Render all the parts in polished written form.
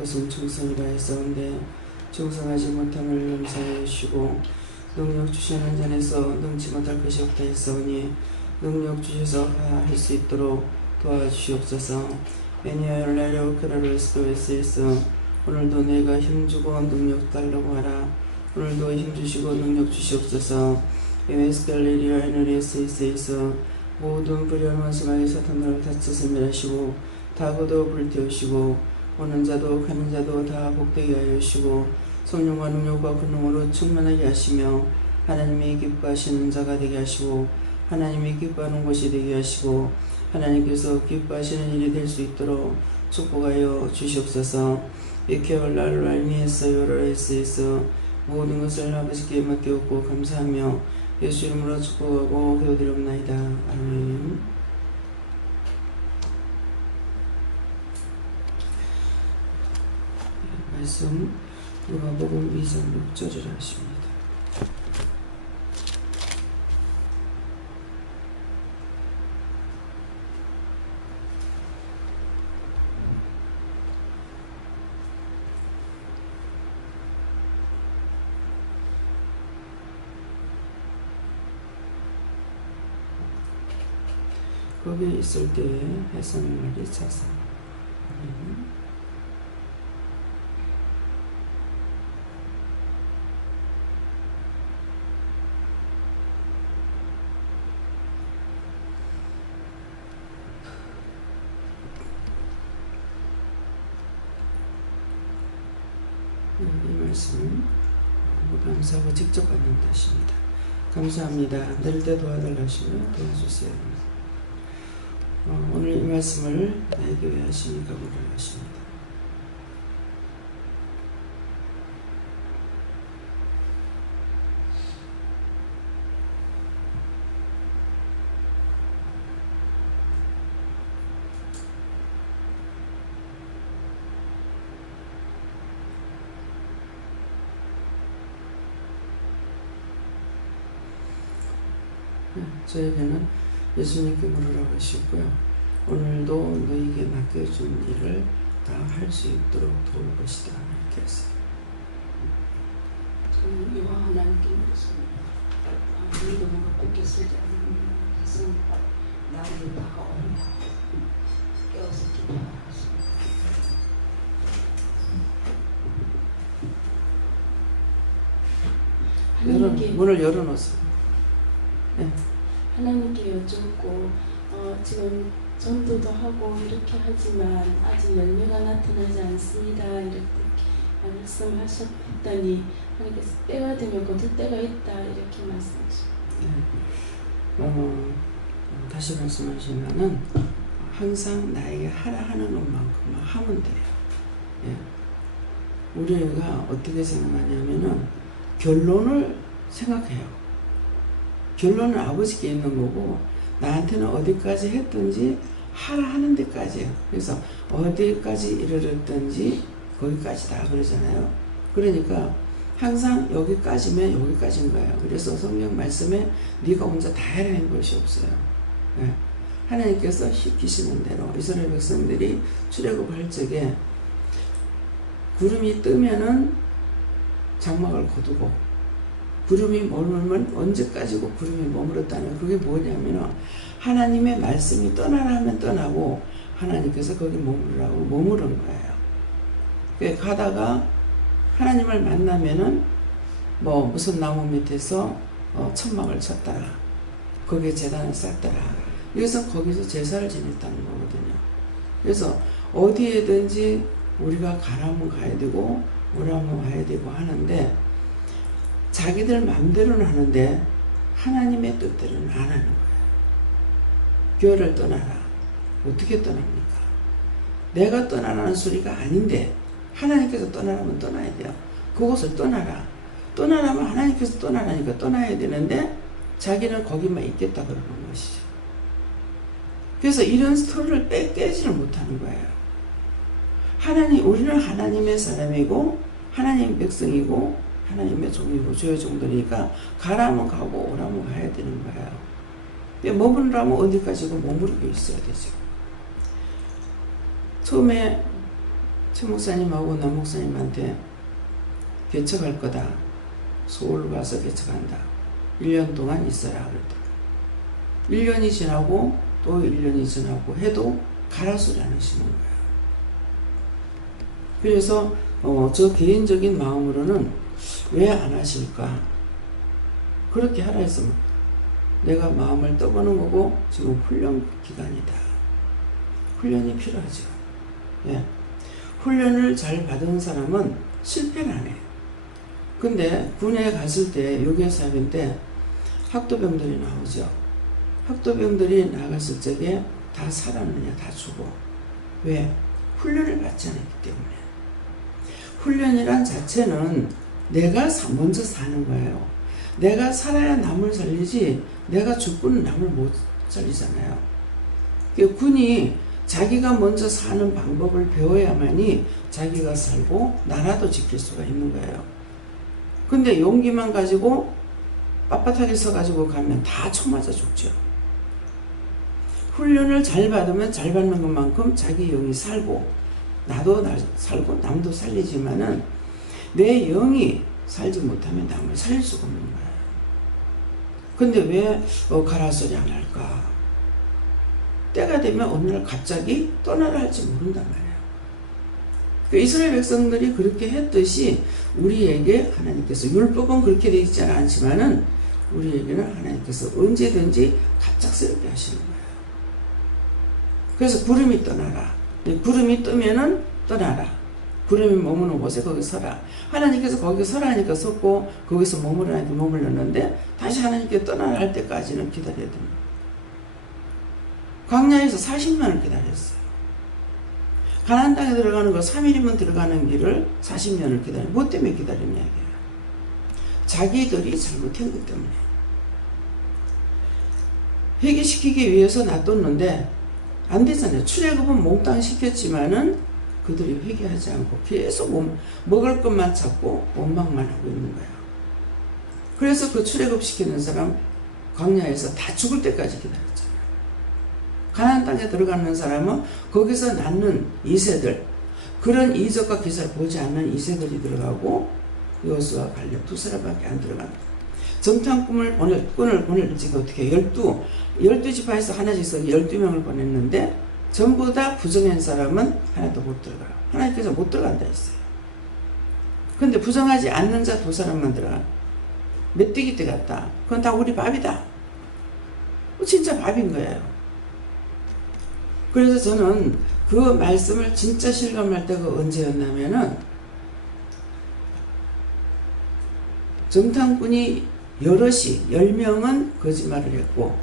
것은 충성이라 했사온데 충성하지 못함을 용서하여 주시고 능력 주시는 잔에서 능치 못할 것이 없다 했사오니 능력 주셔서 할 수 있도록 도와주시옵소서. 베니아열라로 크라로스도에스에서 오늘도 내가 힘주고 능력 달라고 하라. 오늘도 힘주시고 능력 주시옵소서. 에메스칼레리아 에너리에스에서 모든 불의한 원수마의 사탄을 다쳐서 멸하시고 다고도 불태우시고 오는 자도 가는 자도 다 복되게 하여 주시고 성령과 능력과 권능으로 충만하게 하시며 하나님이 기뻐하시는 자가 되게 하시고 하나님이 기뻐하는 곳이 되게 하시고 하나님께서 기뻐하시는 일이 될 수 있도록 축복하여 주시옵소서. 이케올라를 알미에서 요로에스에서 모든 것을 아버지께 맡겨오고 감사하며 예수 이름으로 축복하고 기도드리옵나이다. 아멘. 말씀 누가복음 2장 6절을 하십니다. 거기에 있을 때에 해산의 말이 자상. 이 말씀은 감사하고 직접 받는 뜻입니다. 감사합니다. 늘 때 도와달라 하시며 도와주세요. 오늘 이 말씀을 나에게 왜 하시니까 물을 하십니다. 저에게는 예수님께 물으라고 하시고요. 오늘도 너에게 맡겨준 일을 다 할 수 있도록 도울 것이다. 이렇게 했어요. 저는 여호와 하나님께 물었습니다. 너희도 뭔가 뺏겼을 때 해서 나에게 다가오느냐 깨워서 기도하겠습니다. 문을 열어놓으세요. 네. 하나님께 여쭙고 지금 전도도 하고 이렇게 하지만 아직 열매가 나타나지 않습니다. 이렇게 말씀하셨더니 하나님께서 때가 되면 거둘 때가 있다 이렇게 말씀하십니다. 다시 말씀하시면은 항상 나에게 하라 하는 것만큼만 하면 돼요. 예. 우리가 어떻게 생각하냐면은 결론을 생각해요. 결론은 아버지께 있는 거고 나한테는 어디까지 했든지 하라 하는 데까지예요. 그래서 어디까지 이르렀든지 거기까지다 그러잖아요. 그러니까 항상 여기까지면 여기까지인 거예요. 그래서 성경 말씀에 네가 혼자 다 해라는 것이 없어요. 네. 하나님께서 시키시는 대로 이스라엘 백성들이 출애굽할 적에 구름이 뜨면은 장막을 거두고 구름이 머물면 언제까지고 구름이 머물렀다는 그게 뭐냐면은 하나님의 말씀이 떠나라 하면 떠나고 하나님께서 거기 머무르라고 머무른 거예요. 가다가 하나님을 만나면은 뭐 무슨 나무 밑에서 천막을 쳤더라. 거기에 제단을 쌓더라. 그래서 거기서 제사를 지냈다는 거거든요. 그래서 어디에든지 우리가 가라면 가야 되고 오라면 와야 되고 하는데 자기들 마음대로는 하는데 하나님의 뜻대로는 안 하는 거예요. 교회를 떠나라. 어떻게 떠납니까? 내가 떠나라는 소리가 아닌데 하나님께서 떠나라면 떠나야 돼요. 그곳을 떠나라. 떠나라면 하나님께서 떠나라니까 떠나야 되는데 자기는 거기만 있겠다 그러는 것이죠. 그래서 이런 스토리를 깨지를 못하는 거예요. 우리는 하나님의 사람이고 하나님의 백성이고 하나님의 종이고 주의 종들이니까 가라면 가고 오라면 가야 되는 거예요. 머무르라면 어디까지고 머무르고 있어야 되죠. 처음에 최 목사님하고 남 목사님한테 개척할 거다. 서울 가서 개척한다. 1년 동안 있어라 그랬다. 1년이 지나고 또 1년이 지나고 해도 가라 소리 안 하시는 거예요. 그래서 저 개인적인 마음으로는 왜 안 하실까? 그렇게 하라 했으면 내가 마음을 떠보는 거고 지금 훈련 기간이다. 훈련이 필요하죠. 예. 훈련을 잘 받은 사람은 실패를 안 해요. 근데 군에 갔을 때 요괴사역인 때 학도병들이 나오죠. 학도병들이 나갔을 적에 다 살았느냐 다 죽어. 왜? 훈련을 받지 않았기 때문에. 훈련이란 자체는 내가 먼저 사는 거예요. 내가 살아야 남을 살리지 내가 죽고는 남을 못 살리잖아요. 군이 자기가 먼저 사는 방법을 배워야만이 자기가 살고 나라도 지킬 수가 있는 거예요. 근데 용기만 가지고 빳빳하게 서가지고 가면 다 쳐맞아 죽죠. 훈련을 잘 받으면 잘 받는 것만큼 자기 영이 살고 나도 살고 남도 살리지만은 내 영이 살지 못하면 남을 살릴 수가 없는 거예요. 근데 왜 가라 소리 안 할까? 때가 되면 어느 날 갑자기 떠나라 할지 모른단 말이에요. 이스라엘 백성들이 그렇게 했듯이 우리에게 하나님께서 율법은 그렇게 되어 있지 않지만은 우리에게는 하나님께서 언제든지 갑작스럽게 하시는 거예요. 그래서 구름이 떠나라. 구름이 뜨면은 떠나라. 구름이 머무는 곳에 거기 서라. 하나님께서 거기 서라 하니까 섰고 거기서 머무르라 하니까 머물렀는데 다시 하나님께 떠나라 할 때까지는 기다려야 됩니다. 광야에서 40년을 기다렸어요. 가나안 땅에 들어가는 거 3일이면 들어가는 길을 40년을 기다려. 뭐 때문에 기다렸냐 이게. 자기들이 잘못한 것 때문에. 회개시키기 위해서 놔뒀는데 안 되잖아요. 출애굽은 몽땅 시켰지만은 그들이 회개하지 않고 계속 먹을 것만 찾고 원망만 하고 있는 거예요. 그래서 그 출애굽 시키는 사람 광야에서 다 죽을 때까지 기다렸잖아요. 가나안 땅에 들어가는 사람은 거기서 낳는 이세들, 그런 이적과 기사를 보지 않는 이세들이 들어가고 여호수아와 갈렙 두 사람밖에 안 들어간다. 정탐꾼을 보낼 지가 어떻게 12지파에서 하나씩 12명을 보냈는데 전부 다 부정한 사람은 하나도 못 들어가요. 하나님께서 못 들어간다 했어요. 근데 부정하지 않는 자 2사람만 들어가. 메뚜기 떼 같다. 그건 다 우리 밥이다. 진짜 밥인 거예요. 그래서 저는 그 말씀을 진짜 실감할 때가 언제였냐면은 정탐꾼이 여럿이 10명은 거짓말을 했고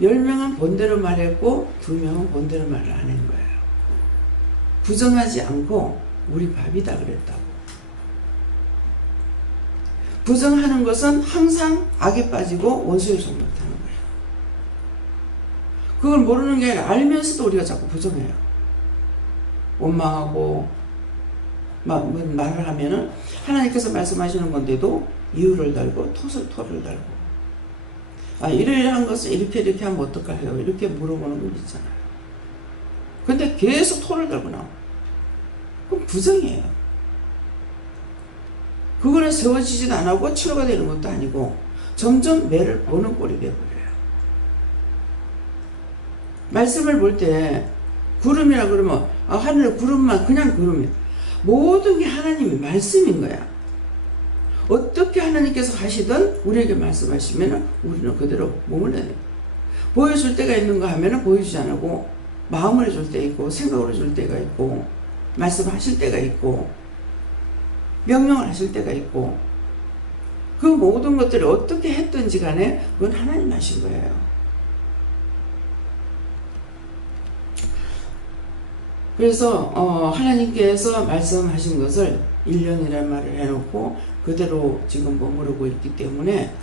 10명은 본대로 말했고 2명은 본대로 말을 안 한 거예요. 부정하지 않고 우리 밥이다 그랬다고. 부정하는 것은 항상 악에 빠지고 원수의 손 못하는 거예요. 그걸 모르는 게 아니라 알면서도 우리가 자꾸 부정해요. 원망하고 말을 하면은 하나님께서 말씀하시는 건데도 이유를 달고 토를 달고 이러한 것을 이렇게 하면 어떡해요? 이렇게 물어보는 분 있잖아요. 근데 계속 토를 달고 나와. 그럼 부정이에요. 그거는 세워지지도 안 하고 치료가 되는 것도 아니고 점점 매를 보는 꼴이 되어버려요. 말씀을 볼 때 구름이라 그러면 하늘에 구름만 그냥 구름이에요. 모든 게 하나님의 말씀인 거야. 어떻게 하나님께서 하시든 우리에게 말씀하시면 우리는 그대로 머물러야 돼요. 보여줄 때가 있는가 하면 보여주지 않고 마음을 해줄 때 있고 생각을 해줄 때가 있고 말씀하실 때가 있고 명령을 하실 때가 있고 그 모든 것들이 어떻게 했든지 간에 그건 하나님 하신 거예요. 그래서 하나님께서 말씀하신 것을 1년이라는 말을 해놓고 그대로 지금 머무르고 있기 때문에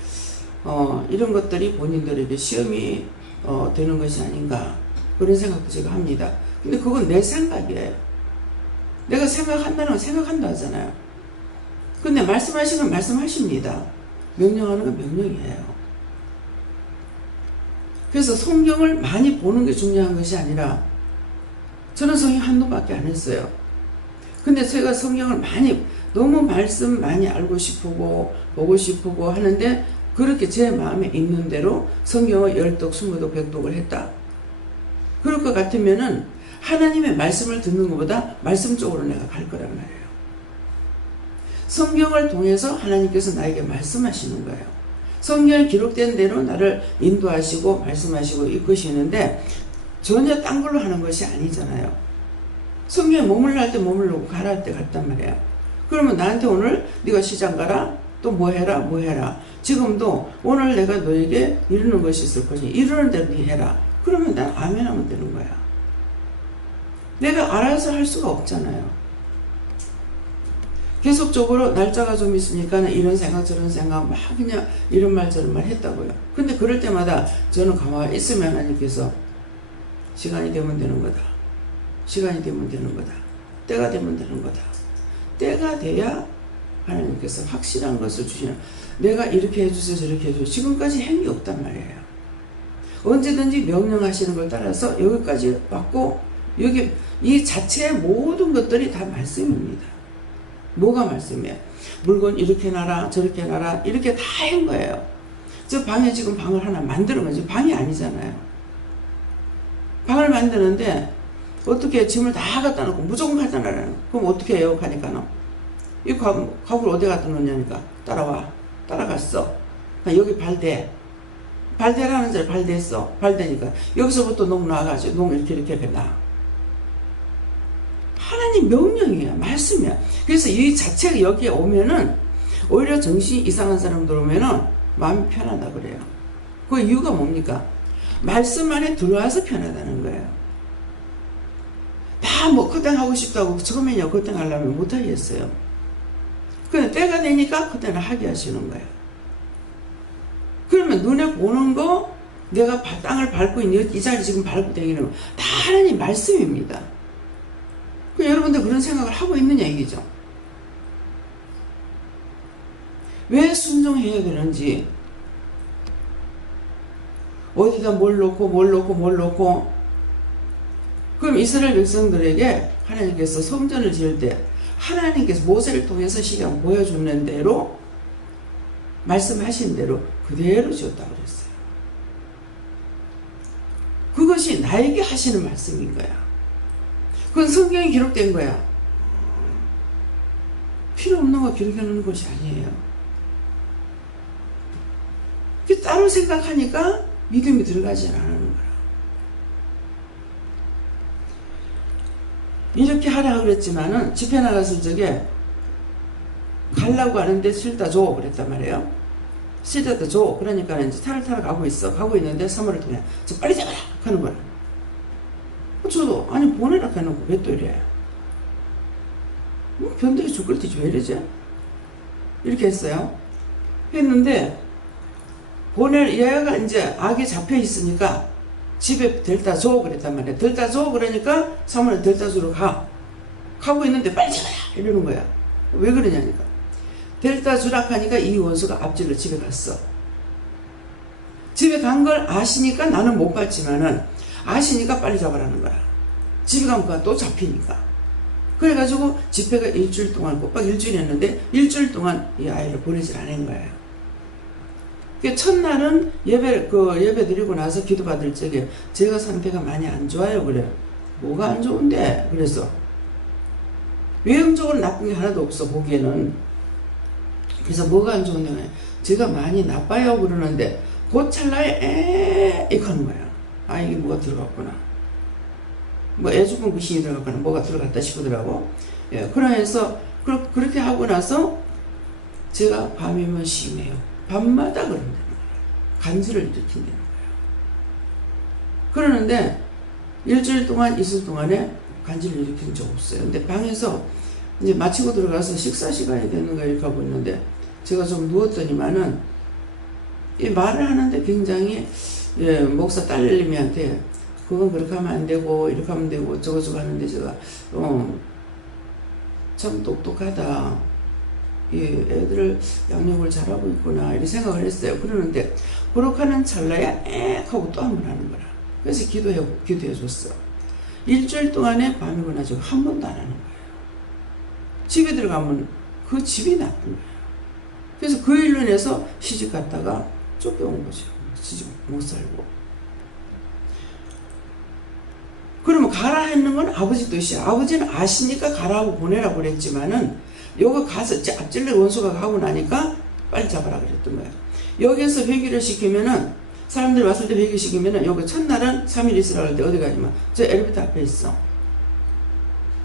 이런 것들이 본인들에게 시험이 되는 것이 아닌가 그런 생각도 제가 합니다. 근데 그건 내 생각이에요. 내가 생각한다는 건 생각한다 하잖아요. 근데 말씀하시는 건 말씀하십니다. 명령하는 건 명령이에요. 그래서 성경을 많이 보는 게 중요한 것이 아니라 저는 성경 한동밖에 안 했어요. 근데 제가 성경을 너무 말씀 많이 알고 싶고 보고 싶고 하는데 그렇게 제 마음에 있는 대로 성경을 10독, 20독, 100독을 했다. 그럴 것 같으면은 하나님의 말씀을 듣는 것보다 말씀 쪽으로 내가 갈 거란 말이에요. 성경을 통해서 하나님께서 나에게 말씀하시는 거예요. 성경에 기록된 대로 나를 인도하시고 말씀하시고 이끄시는데 전혀 딴 걸로 하는 것이 아니잖아요. 성경에 머물러 할 때 머물르고 가라 할 때 갔단 말이에요. 그러면 나한테 오늘 네가 시장 가라 또 뭐 해라 뭐 해라. 지금도 오늘 내가 너에게 이루는 것이 있을 것이니 이루는 대로 네 해라. 그러면 난 아멘 하면 되는 거야. 내가 알아서 할 수가 없잖아요. 계속적으로 날짜가 좀 있으니까 이런 생각 저런 생각 막 그냥 이런 말 저런 말 했다고요. 근데 그럴 때마다 저는 가만히 있으면 하나님께서 시간이 되면 되는 거다. 시간이 되면 되는 거다. 때가 되면 되는 거다. 때가 돼야 하나님께서 확실한 것을 주시는, 내가 이렇게 해주세요 저렇게 해주세요. 지금까지 행위 없단 말이에요. 언제든지 명령하시는 걸 따라서 여기까지 왔고 여기 이 자체의 모든 것들이 다 말씀입니다. 뭐가 말씀이에요? 물건 이렇게 놔라 저렇게 놔라 이렇게 다 한 거예요. 저 방에 지금 방을 하나 만드는 거지 방이 아니잖아요. 방을 만드는데 어떻게 짐을 다 갖다 놓고 무조건 갖다 놔라는. 그럼 어떻게 해요? 하니까 이 가구를 어디 갖다 놓냐니까 따라와. 따라갔어. 여기 발대. 발대라는 자리 발대했어. 발대니까 여기서부터 농 놔가지고 농 이렇게 놔. 하나님 명령이야. 말씀이야. 그래서 이 자체가 여기에 오면은 오히려 정신이 이상한 사람들 오면은 마음이 편하다 그래요. 그 이유가 뭡니까? 말씀 안에 들어와서 편하다는 거예요. 다 뭐 그땐 하고 싶다고 처음에요 그땐 하려면 못하겠어요. 근데 때가 되니까 그때는 하게 하시는 거예요. 그러면 눈에 보는 거 내가 땅을 밟고 있는 이 자리 지금 밟고 다니는 거 다 하나님 말씀입니다. 여러분들 그런 생각을 하고 있느냐 이기죠. 왜 순종해야 되는지, 어디다 뭘 놓고 그럼 이스라엘 백성들에게 하나님께서 성전을 지을 때 하나님께서 모세를 통해서 시간 보여주는 대로 말씀하신 대로 그대로 지었다고 그랬어요. 그것이 나에게 하시는 말씀인 거야. 그건 성경에 기록된 거야. 필요 없는 거 기록해 놓는 것이 아니에요. 따로 생각하니까 믿음이 들어가지 않는 거야. 이렇게 하라 그랬지만은 집회 나갔을 적에 가려고 하는데 싫다 줘 그랬단 말이에요. 싫다 줘. 그러니까 이제 차를 타러 가고 있는데 사모를 통해 저 빨리 잡아라 하는 거야. 저도 아니 보내라 해놓고 왜 또 이래? 뭐 변덕이 죽을지 왜 이러지? 이렇게 했어요. 했는데 얘가 이제 악에 잡혀 있으니까 집에 데려다 줘 그랬단 말이야. 데려다 줘 그러니까 사모를 데려다 주러 가고 있는데 빨리 잡아라 이러는 거야. 왜 그러냐니까 데려다 주라 하니까 이 원수가 앞질러 집에 갔어. 집에 간 걸 아시니까 나는 못 갔지만은 아시니까 빨리 잡아라는 거야. 집에 가면 그가 또 잡히니까. 그래가지고 집회가 일주일 동안 꼬박 일주일 했는데 일주일 동안 이 아이를 보내질 않은 거예요. 첫날은 예배 드리고 나서 기도 받을 적에 제가 상태가 많이 안 좋아요. 그래. 뭐가 안 좋은데? 그래서 외형적으로 나쁜 게 하나도 없어 보기에는. 그래서 뭐가 안 좋은데? 제가 많이 나빠요 그러는데 그 찰나에 이거 하는 거야. 아 이게 뭐가 들어갔구나. 뭐 애 죽은 귀신이 들어갔구나. 뭐가 들어갔다 싶더라고. 예, 그러면서 그렇게 하고 나서 제가 밤이면 심해요. 밤마다 그런다는 거예요. 간질을 일으킨다는 거예요. 그러는데 일주일 동안 있을 동안에 간질을 일으킨 적 없어요. 근데 방에서 이제 마치고 들어가서 식사 시간이 되는 거 이렇게 하고 있는데 제가 좀 누웠더니만은 이 말을 하는데 굉장히 목사 딸내미한테 그건 그렇게 하면 안 되고 이렇게 하면 되고 저거 하는데 제가 참 똑똑하다. 애들을 양육을 잘하고 있구나 이렇게 생각을 했어요. 그러는데 그렇게 하는 찰나에 하고 또 한 번 하는 거라. 그래서 기도해 줬어. 일주일 동안에 밤이고 낮이고 한 번도 안 하는 거예요. 집에 들어가면 그 집이 나쁜 거예요. 그래서 그 일로 인해서 시집 갔다가 쫓겨온 거죠. 시집 못 살고. 그러면 가라 했는 건 아버지 뜻이야. 아버지는 아시니까 가라고 보내라고 그랬지만은 요거 가서 앞질러 원수가 가고 나니까 빨리 잡아라 그랬던 거예요. 여기에서 회개를 시키면은 사람들이 왔을 때 회개시키면은 여기 첫날은 3일 있으라고 할 때 어디 가냐면 저 엘리베이터 앞에 있어.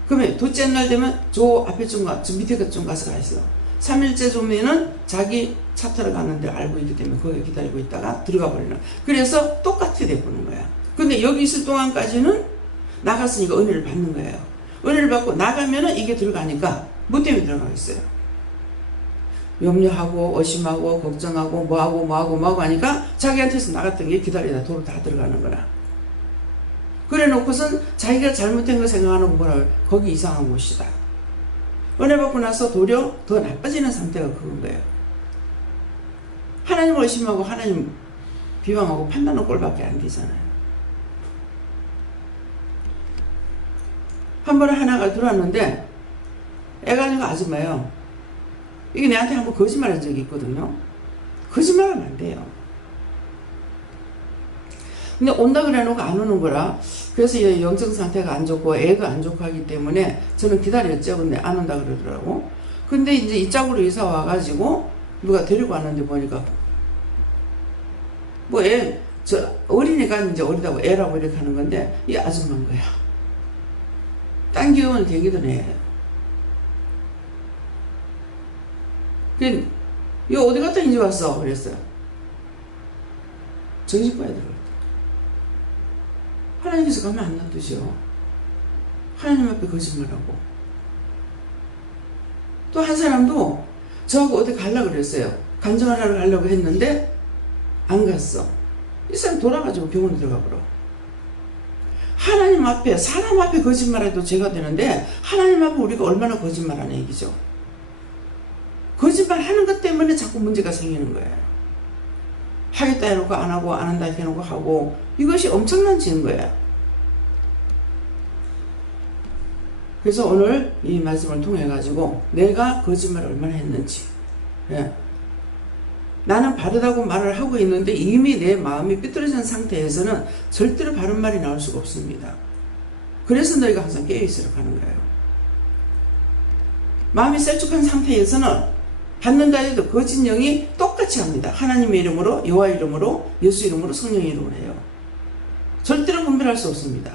그러면 둘째 날 되면 저 앞에 저 밑에 좀 가서 가 있어. 3일째 되면은 자기 차 타러 가는 데를 알고 있기 때문에 거기 기다리고 있다가 들어가 버리는. 그래서 똑같이 돼보는 거야. 근데 여기 있을 동안까지는 나갔으니까 은혜를 받는 거예요. 은혜를 받고 나가면은 이게 들어가니까 뭐 때문에 들어가겠어요? 염려하고 의심하고 걱정하고 뭐하고 하니까 자기한테서 나갔던 게 기다리다 도로 다 들어가는 거라. 그래 놓고선 자기가 잘못된 거 생각하는 거 뭐라 거기 이상한 곳이다. 은혜 받고 나서 도리어 더 나빠지는 상태가 그건 거예요. 하나님을 의심하고 하나님 비방하고 판단하는 꼴밖에 안 되잖아요. 한 번에 하나가 들어왔는데 애가 아니고 아줌마예요. 이게 내한테 한번 거짓말한 적이 있거든요. 거짓말하면 안 돼요. 근데 온다 그래 놓고 안 오는 거라. 그래서 얘 영적 상태가 안 좋고 애가 안 좋고 하기 때문에 저는 기다렸죠. 근데 안 온다 그러더라고. 근데 이제 이 짝으로 이사 와가지고 누가 데리고 왔는데 보니까 뭐 저 어린이가 이제 어리다고 애라고 이렇게 하는 건데 이 아줌마인 거야. 딴 기운은 되기도 해. 이거 어디 갔다 이제 왔어? 그랬어요. 정신과에 들어갔다. 하나님께서 가면 안 놔두죠. 하나님 앞에 거짓말하고. 또 한 사람도 저하고 어디 가려고 그랬어요. 간증을 하러 가려고 했는데 안 갔어. 이 사람 돌아가지고 병원에 들어가 버려. 하나님 앞에 사람 앞에 거짓말해도 죄가 되는데 하나님 앞에 우리가 얼마나 거짓말하는 얘기죠. 거짓말하는 것 때문에 자꾸 문제가 생기는 거예요. 하겠다 해놓고 안 하고 안 한다 해놓고 하고 이것이 엄청난 죄인 거예요. 그래서 오늘 이 말씀을 통해 가지고 내가 거짓말을 얼마나 했는지, 예. 나는 바르다고 말을 하고 있는데 이미 내 마음이 삐뚤어진 상태에서는 절대로 바른 말이 나올 수가 없습니다. 그래서 너희가 항상 깨어있으라고 하는 거예요. 마음이 셀쭉한 상태에서는 받는다 해도 거짓 영이 똑같이 합니다. 하나님의 이름으로, 여호와 이름으로, 예수 이름으로, 성령 이름으로 해요. 절대로 분별할 수 없습니다.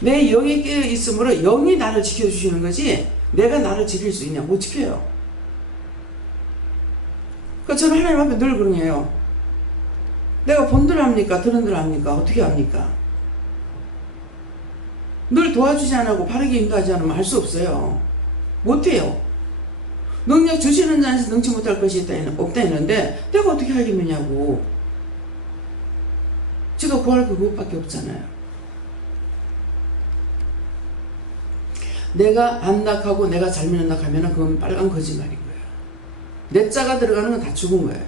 내 영이 깨어있으므로 영이 나를 지켜주시는 거지 내가 나를 지킬 수 있냐? 못 지켜요. 그러니까 저는 하나님 앞에 늘 그런 거예요. 내가 본들 합니까? 들은들 합니까? 어떻게 합니까? 늘 도와주지 않고 바르게 인도하지 않으면 할 수 없어요. 못해요. 능력 주시는 자에서 능치 못할 것이 없다 했는데 내가 어떻게 하겠느냐고. 지도 구할 거 그것밖에 없잖아요. 내가 안락하고 내가 잘 믿는다 하면 그건 빨간 거짓말인 거예요. 내 자가 들어가는 건 다 죽은 거예요.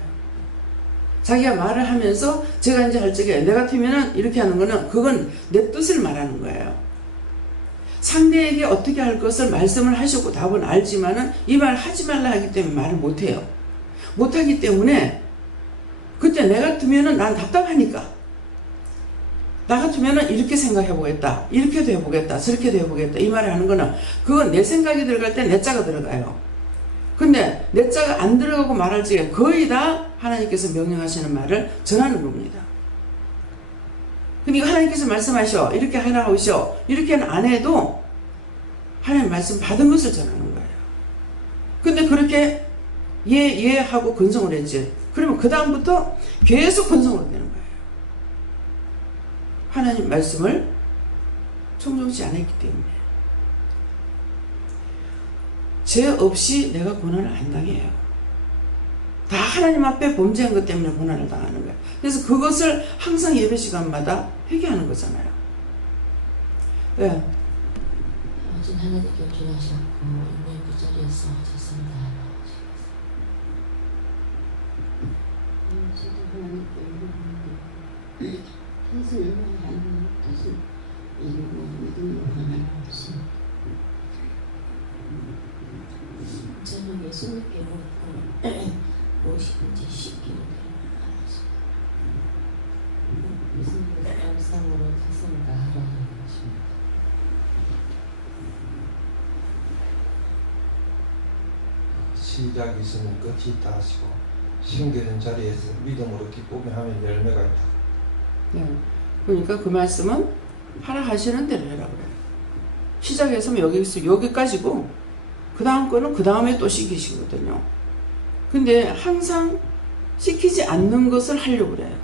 자기가 말을 하면서 제가 이제 할 적에 내 같으면은 이렇게 하는 거는 그건 내 뜻을 말하는 거예요. 상대에게 어떻게 할 것을 말씀을 하셨고 답은 알지만은 이 말 하지 말라 하기 때문에 말을 못해요. 못하기 때문에 그때 내 같으면은 난 답답하니까 나 같으면은 이렇게 생각해 보겠다, 이렇게도 해보겠다, 저렇게도 해보겠다 이 말을 하는 거는 그건 내 생각이 들어갈 때 내 자가 들어가요. 근데 내 자가 안 들어가고 말할 적에 거의 다 하나님께서 명령하시는 말을 전하는 겁니다. 그러니까 하나님께서 말씀하셔 이렇게 하나 하셔 이렇게는 안 해도 하나님 말씀 받은 것을 전하는 거예요. 근데 그렇게 예 하고 근성을 했지. 그러면 그 다음부터 계속 근성으로 되는 거예요. 하나님 말씀을 청종치 않았기 때문에 죄 없이 내가 고난을 안 당해요. 다 하나님 앞에 범죄한 것 때문에 고난을 당하는 거예요. 그래서 그것을 항상 예배 시간마다 회개하는 거잖아요. 네. 아버지 하나님께 기도하셨고 있는 그 자리에서 하셨습니다. 저도 하나님께 물어보는데 뜻을 하는 뜻을 이루고 믿음으로 행하라 하시니 저는 예수님께 무엇이든지 쉽기를 드리라 하시니 예수님께서 감상으로 최선을 다하라 하십니다. 시작이 있으면 끝이 있다 하시고 심겨진 자리에서 믿음으로 기쁨에 하면 열매가 있다. 네. 그러니까 그 말씀은 하라 하시는 대로 해라 그래요. 시작했으면 여기까지고 그 다음 거는 그 다음에 또 시키시거든요. 근데 항상 시키지 않는 것을 하려고 그래요.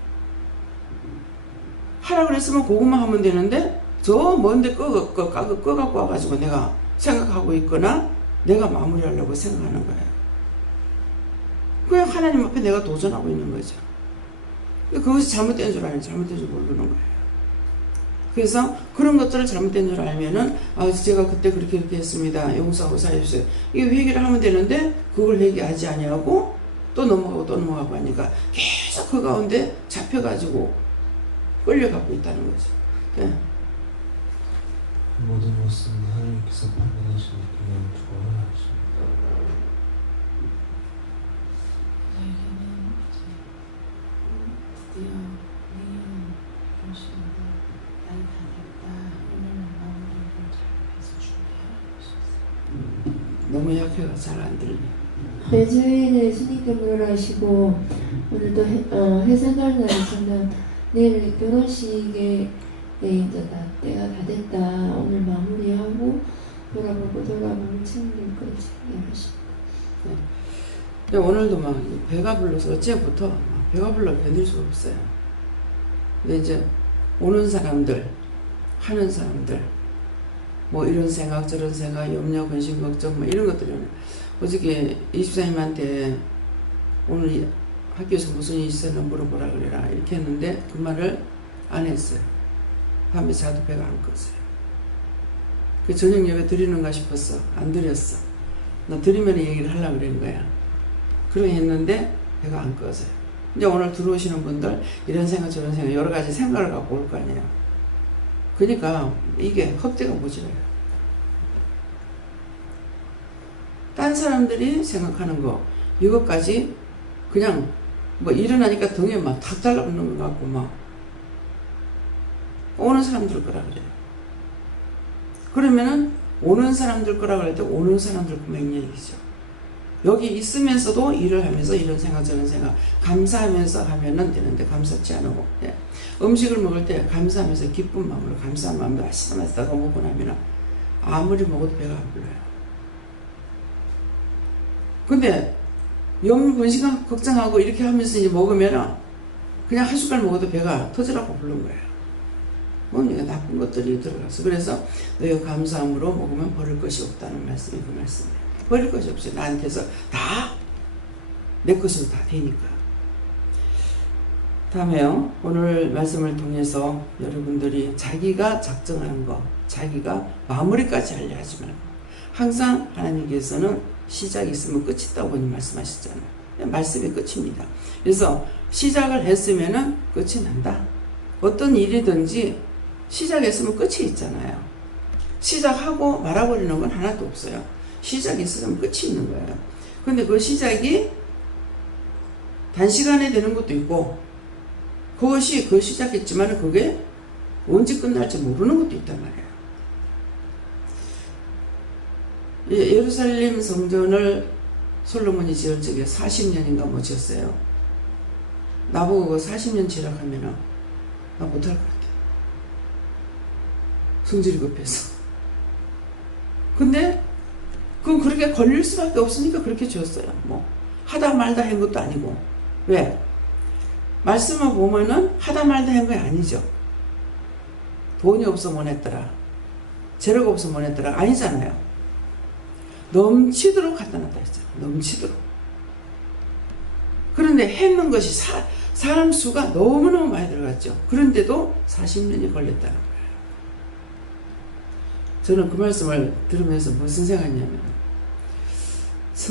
하라 그랬으면 그것만 하면 되는데 저 먼데 꺼갖고 와가지고 내가 생각하고 있거나 내가 마무리하려고 생각하는 거예요. 그냥 하나님 앞에 내가 도전하고 있는 거죠. 그것이 잘못된 줄 알면 잘못된 줄 모르는 거예요. 그래서 그런 것들을 잘못된 줄 알면은 제가 그때 그렇게 했습니다. 용서하고 사해주세요. 이게 회개를 하면 되는데 그걸 회개하지 아니하고 또 넘어가고 하니까 계속 그 가운데 잡혀가지고 끌려가고 있다는 거죠. 네. 모든 것은 하나님께서 판단하시니 그냥 좋아하십니다. 저에게는 드디어 보시는데 나이 다 됐다. 오늘은 마무리를 잘 해서 준비하고 있었어요. 너무 약해가 잘 안 들려. 매주에는 예수님께 물어라시고 오늘도 회사갈 날이지만 내일 결혼식에 이제 때가 다 됐다. 오늘 마무리하고 돌아보고 친구들까지 얘기하십니다. 네. 오늘도 막 배가 불러서 어제부터 배가 불러 견딜 수가 없어요. 근데 이제 오는 사람들, 하는 사람들, 뭐 이런 생각 저런 생각, 염려, 근심, 걱정 뭐 이런 것들은 어저께 이집사님한테 오늘 학교에서 무슨 일이 있었나 물어보라 그래라 이렇게 했는데 그 말을 안 했어요. 밤에 자도 배가 안 껐어요. 그 저녁 예배 드리는가 싶었어. 안 드렸어. 나 드리면 얘기를 하려고 그런 거야. 그러게 했는데 배가 안 꺼져요. 이제 오늘 들어오시는 분들 이런 생각 저런 생각 여러 가지 생각을 갖고 올 거 아니에요. 그러니까 이게 헛되가 모자라요. 딴 사람들이 생각하는 거 이것까지 그냥 뭐 일어나니까 등에 막 탁 달라붙는 것 같고 막 오는 사람들 거라 그래요. 그러면은 오는 사람들 거라 그럴 때 오는 사람들 거면 얘기죠. 여기 있으면서도 일을 하면서 이런 생각 저런 생각 감사하면서 하면은 되는데 감사치 않고 예. 음식을 먹을 때 감사하면서 기쁜 마음으로 감사한 마음으로 맛있다가 먹고 나면 아무리 먹어도 배가 안 불러요. 근데 염분식 걱정하고 이렇게 하면서 이제 먹으면은 그냥 한 숟갈 먹어도 배가 터지라고 부른 거예요. 뭔가 나쁜 것들이 들어가서 그래서 너희 감사함으로 먹으면 버릴 것이 없다는 말씀이 그 말씀이에요. 버릴 것이 없어요. 나한테서 다 내 것으로 다 되니까. 다음에요. 오늘 말씀을 통해서 여러분들이 자기가 작정하는 거 자기가 마무리까지 하려 하지 말고 항상 하나님께서는 시작이 있으면 끝이 있다고 본인 말씀하셨잖아요. 말씀이 끝입니다. 그래서 시작을 했으면은 끝이 난다. 어떤 일이든지 시작했으면 끝이 있잖아요. 시작하고 말아버리는 건 하나도 없어요. 시작이 있으면 끝이 있는 거예요. 근데 그 시작이 단시간에 되는 것도 있고 그것이 그 시작했지만 그게 언제 끝날지 모르는 것도 있단 말이에요. 예루살렘 성전을 솔로몬이 지을 적에 40년인가 뭐 지었어요. 나보고 그거 40년 지으라고 하면은 나 못할 것 같아. 성질이 급해서. 근데 그건 그렇게 걸릴 수밖에 없으니까 그렇게 지었어요. 뭐 하다 말다 한 것도 아니고. 왜? 말씀을 보면은 하다 말다 한 거 아니죠. 돈이 없어 못 했더라. 재료가 없어 못 했더라. 아니잖아요. 넘치도록 갖다 놨다 했잖아. 넘치도록. 그런데 했는 것이 사람 수가 너무너무 많이 들어갔죠. 그런데도 40년이 걸렸다는 거예요. 저는 그 말씀을 들으면서 무슨 생각이냐면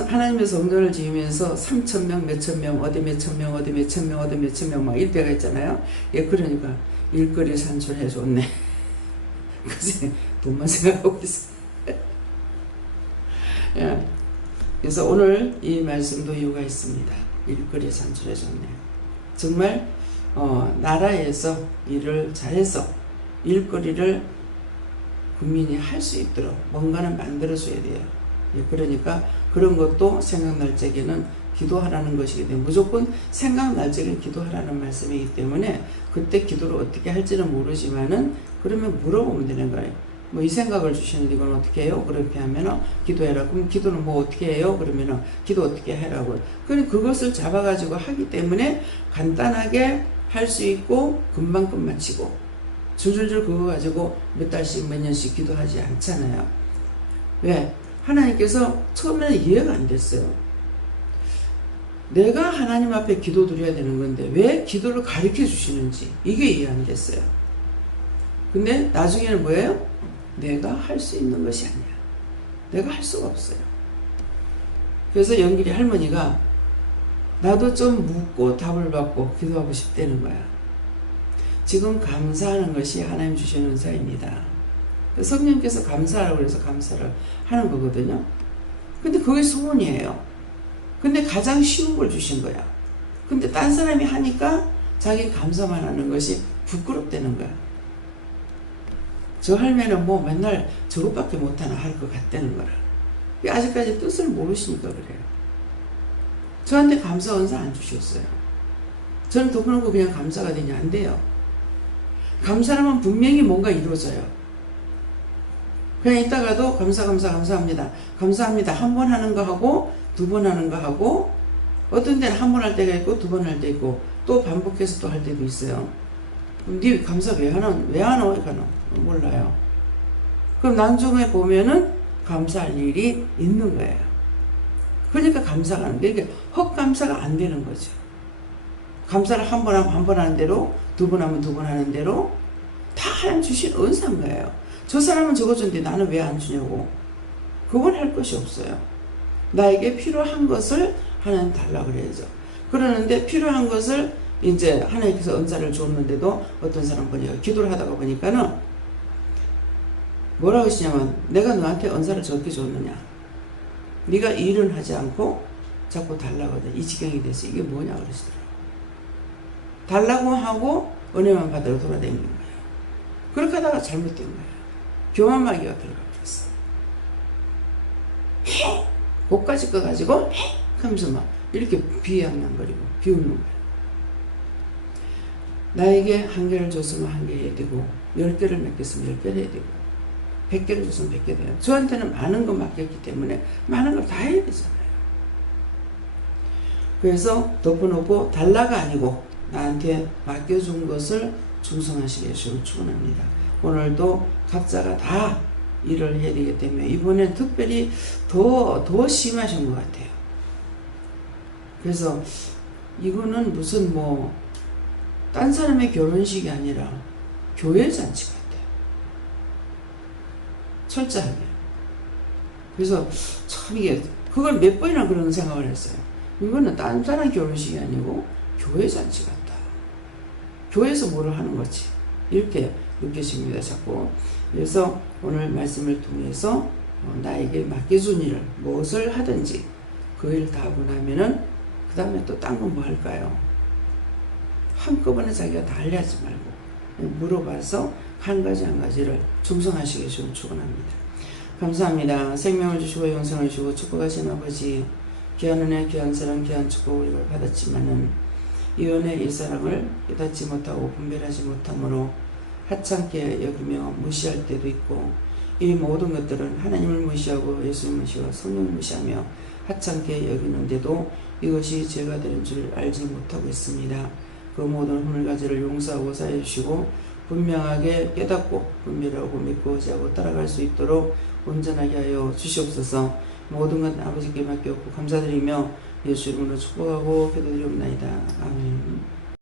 하나님의 성전을 지으면서 3,000명, 몇천 명, 어디 몇천 명, 어디 몇천 명, 어디 몇천 명 막 이때가 있잖아요. 예, 그러니까 일거리 산출해 줬네. 그새 돈만 생각하고 있어요. 예. 그래서 오늘 이 말씀도 이유가 있습니다. 일거리 산출해줬네요. 정말 나라에서 일을 잘해서 일거리를 국민이 할 수 있도록 뭔가는 만들어줘야 돼요. 예, 그러니까 그런 것도 생각날 적에는 기도하라는 것이기 때문에 무조건 생각날 적에 기도하라는 말씀이기 때문에 그때 기도를 어떻게 할지는 모르지만은 그러면 물어보면 되는 거예요. 뭐 이 생각을 주시는데 이건 어떻게 해요? 그렇게 하면은 기도해라. 그럼 기도는 뭐 어떻게 해요? 그러면은 기도 어떻게 해라고. 그럼 그것을 잡아가지고 하기 때문에 간단하게 할 수 있고 금방 끝마치고 줄줄줄 그거 가지고 몇 달씩 몇 년씩 기도하지 않잖아요. 왜? 하나님께서 처음에는 이해가 안 됐어요. 내가 하나님 앞에 기도 드려야 되는 건데 왜 기도를 가르쳐 주시는지 이게 이해 안 됐어요. 근데 나중에는 뭐예요? 내가 할 수 있는 것이 아니야. 내가 할 수가 없어요. 그래서 연길이 할머니가 나도 좀 묻고 답을 받고 기도하고 싶다는 거야. 지금 감사하는 것이 하나님 주시는 은사입니다. 성령께서 감사하라고 그래서 감사를 하는 거거든요. 근데 그게 소원이에요. 근데 가장 쉬운 걸 주신 거야. 근데 딴 사람이 하니까 자기 감사만 하는 것이 부끄럽다는 거야. 저 할매는 뭐 맨날 저것밖에 못하나 할 것 같다는 거라. 아직까지 뜻을 모르시니까 그래요. 저한테 감사 은사 안 주셨어요. 저는 더 그런 거 그냥 감사가 되냐? 안 돼요. 감사하면 분명히 뭔가 이루어져요. 그냥 이따가도 감사합니다. 감사합니다. 한 번 하는 거 하고 두 번 하는 거 하고 어떤 데는 한 번 할 때가 있고 두 번 할 때 있고 또 반복해서 또 할 때도 있어요. 그럼 네 감사 왜 하노? 몰라요. 그럼 나중에 보면은 감사할 일이 있는 거예요. 그러니까 감사가 하는 게 이게 헛감사가 안 되는 거죠. 감사를 한 번 하면 한 번 하는 대로 두 번 하면 두 번 하는 대로 다 하나님 주신 은사인 거예요. 저 사람은 저거 줬는데 나는 왜 안 주냐고. 그건 할 것이 없어요. 나에게 필요한 것을 하나님 달라고 그래야죠. 그러는데 필요한 것을 이제 하나님께서 은사를 줬는데도 어떤 사람 보니까 기도를 하다가 보니까는 뭐라고 하시냐면 내가 너한테 은사를 적게 줬느냐. 네가 일은 하지 않고 자꾸 달라고 해. 이 지경이 돼서 이게 뭐냐 그러시더라고요. 달라고 하고 은혜만 받으러 돌아다니는 거예요. 그렇게 하다가 잘못된 거예요. 교만마귀가 들어가 버렸어요. 헤! 고까지 거 가지고 헤! 하면서 막 이렇게 비양양거리고 비웃는 거예요. 나에게 한 개를 줬으면 한 개 해야 되고 10개를 맡겼으면 10개를 해야 되고 100개를 줬으면 100개 돼요. 저한테는 많은 거 맡겼기 때문에 많은 걸 다 해야 되잖아요. 그래서 덮어놓고 달라가 아니고 나한테 맡겨준 것을 충성하시게 해주시고 축원합니다. 오늘도 각자가 다 일을 해야 되기 때문에 이번엔 특별히 더 심하신 것 같아요. 그래서 이거는 무슨 뭐 딴 사람의 결혼식이 아니라 교회 잔치 같아요. 철저하게. 그래서 참 이게 그걸 몇 번이나 그런 생각을 했어요. 이거는 딴 사람 결혼식이 아니고 교회 잔치 같다. 교회에서 뭐를 하는 거지. 이렇게 느껴집니다. 자꾸. 그래서 오늘 말씀을 통해서 나에게 맡겨준 일을 무엇을 하든지 그 일 다 하고 나면은 그 다음에 또 딴 건 뭐 할까요? 한꺼번에 자기가 다 하려지 말고 물어봐서 한 가지 한 가지를 충성하시게 좀 축원합니다. 감사합니다. 생명을 주시고 영생을 주시고 축복하신 아버지, 귀한 은혜, 귀한 사랑, 귀한 축복을 받았지만은 이 은혜, 이 사랑을 깨닫지 못하고 분별하지 못함으로 하찮게 여기며 무시할 때도 있고, 이 모든 것들은 하나님을 무시하고 예수님을 무시하고 성령을 무시하며 하찮게 여기는데도 이것이 죄가 되는 줄 알지 못하고 있습니다. 그 모든 허물가지를 용서하고 사해 주시고 분명하게 깨닫고 분별하고 믿고 의지하고 따라갈 수 있도록 온전하게 하여 주시옵소서. 모든 것 아버지께 맡겼고 감사드리며 예수 이름으로 축복하고 기도드리옵나이다. 아멘.